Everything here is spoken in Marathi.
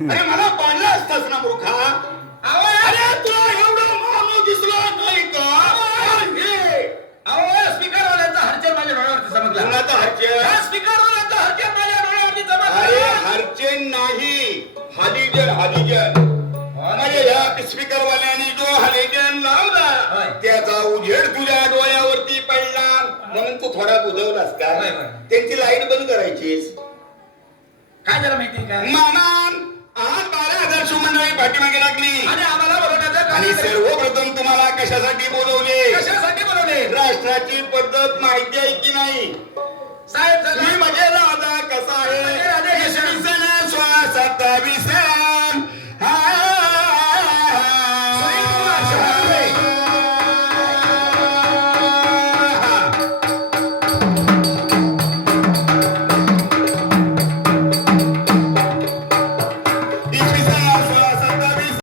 अरे मला पाडलं असतास ना मूर्खा. अरे तुला एवढं माणूस दिसला नाही का? स्पीकर वाल्यांचा हरचंद माझ्या डोळ्यावरती चमकला. कुणाचा हरचे स्पीकर वाल्यांचा हरचंद माझ्या डोळ्यावरती अरे नाही. हालिजन हालिजन म्हणजे या स्पीकर वाल्याने जो हालिजन लावला. त्याचा उजेड तुझ्या डोळ्यावरती पडला. म्हणून तू थोडा बुजवलास का? होय, होय. त्यांची लाइट बंद करायचीस. काय झालं माहिती का? मामा! पाठीमागे लागली. आणि आम्हाला बोलवण्याचं काम आणि. सर्वप्रथम तुम्हाला कशासाठी बोलवले? कशासाठी बोलवले? राष्ट्राची पद्धत माहिती आहे की